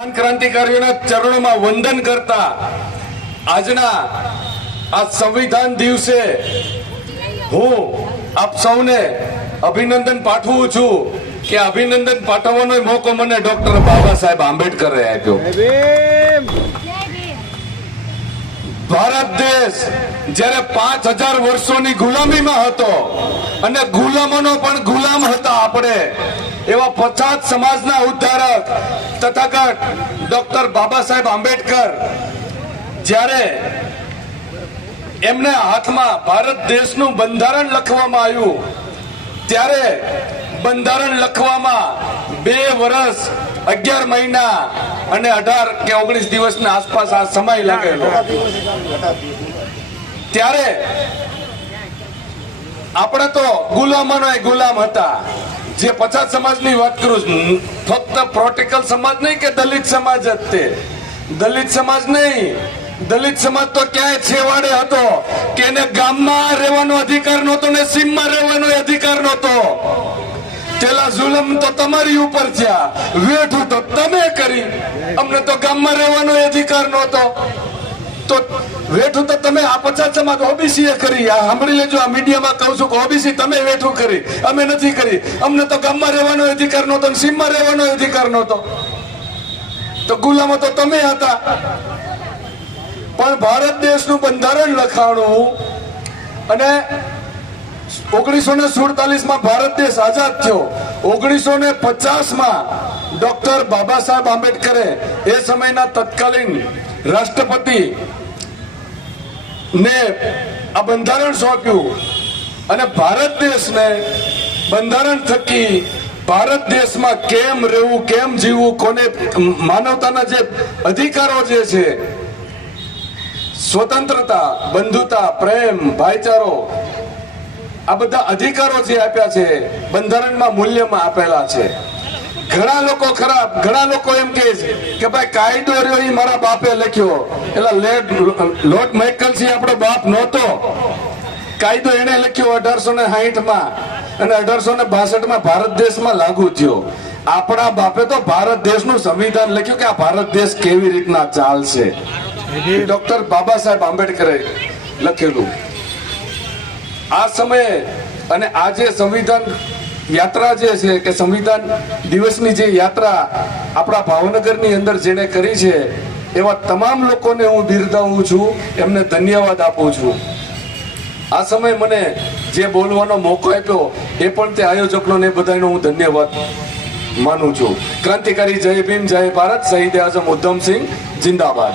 ક્રાંતિકારીઓના ચરણોમાં વંદન કરતા આજના આ સંવિધાન દિવસે હું આપ સૌને અભિનંદન પાઠવું છું કે અભિનંદન પાઠવવાનો મોકો મને ડોક્ટર બાબા સાહેબ આંબેડકરે આપ્યો. ભારત દેશ જ્યારે પાંચ હજાર વર્ષોની ગુલામીમાં હતો અને ગુલામોનો પણ ગુલામ હતા આપણે એવા પછાત સમાજના ઉદ્ધારક તથાગત ડોક્ટર બાબા સાહેબ આંબેડકર, જ્યારે એમને હાથમાં ભારત દેશનું બંધારણ લખવામાં આવ્યું, ત્યારે બંધારણ લખવામાં બે વર્ષ અગિયાર મહિના અને અઢાર કે ઓગણીસ દિવસના આસપાસ આ સમય લાગેલો. ત્યારે આપણે તો ગુલામોનો ગુલામ હતા. જે પછાત સમાજની વાત કરું છું ફક્ત પ્રોટિકલ સમાજ નહીં કે દલિત સમાજ જ તે. દલિત સમાજ નહીં. દલિત સમાજ તો ક્યાંય છેવાડે હતો કે એને ગામમાં રહેવાનો અધિકાર નહોતો ને સીમમાં રહેવાનો અધિકાર નહોતો. પેલા જુલમ તો તમારી ઉપર થયા. વેઠું તો તમે કરી. અમને તો ગામમાં રહેવાનો અધિકાર નહોતો. તો વેઠું તો તમે આ પચાસ સમાજ ઓબીસી કરી. આ સાંભળી લેજો, આ મીડિયામાં કહું છું કે ઓબીસી તમે વેઠું કરી. અમે નથી કરી. અમને તો ગામમાં રહેવાનો અધિકાર નહોતો સીમમાં રહેવાનો અધિકાર નહોતો. તો ગુલામો તો તમે હતા. પણ ભારત દેશનું બંધારણ લખાણું અને ઓગણીસો ને સુડતાલીસમાં ભારત દેશ આઝાદ થયો. ઓગણીસો ને પચાસમાં ડોક્ટર બાબા સાહેબ આંબેડકરે એ સમયના તત્કાલીન રાષ્ટ્રપતિ ને આ બંધારણ સોંપ્યું અને ભારત દેશને બંધારણ થકી ભારત દેશમાં કેમ રહેવું, કેમ જીવવું, કોને માનવતાના જે અધિકારો જે છે, સ્વતંત્રતા, બંધુતા, પ્રેમ, ભાઈચારો, આ બધા અધિકારો જે આપ્યા છે, બંધારણમાં મૂલ્યમાં આપેલા છે. ઘણા લોકો ખરાબ ઘણા લોકો એમ કહે છે કે ભાઈ કાયદો રહ્યો એ મારા બાપે લખ્યો. એટલે લેટ લોટ માઇકલસી આપણો બાપ નહોતો. કાયદો એને લખ્યો અઢારસો ને સાહીઠમાં અને અઢારસો ને બાસઠમાં ભારત દેશમાં લાગુ થયો. આપણા બાપે તો ભારત દેશનું સંવિધાન લખ્યું કે આ ભારત દેશ કેવી રીતના ચાલશે. ડોક્ટર બાબા સાહેબ આંબેડકરે લખેલું. આ સમયે અને આજે સંવિધાન યાત્રા જે છે કે સંવિધાન દિવસની જે યાત્રા આપણા ભાવનગરની અંદર જેને કરી છે, એવા તમામ લોકોને હું બિરદાવું છું, એમને ધન્યવાદ આપું છું. આ સમયે મને જે બોલવાનો મોકો આપ્યો, એ પણ તે આયોજકનો ને બધાનો હું ધન્યવાદ માનું છું. ક્રાંતિકારી જય ભીમ, જય ભારત, શહીદ આઝમ ઉધમસિંહ જિંદાબાદ.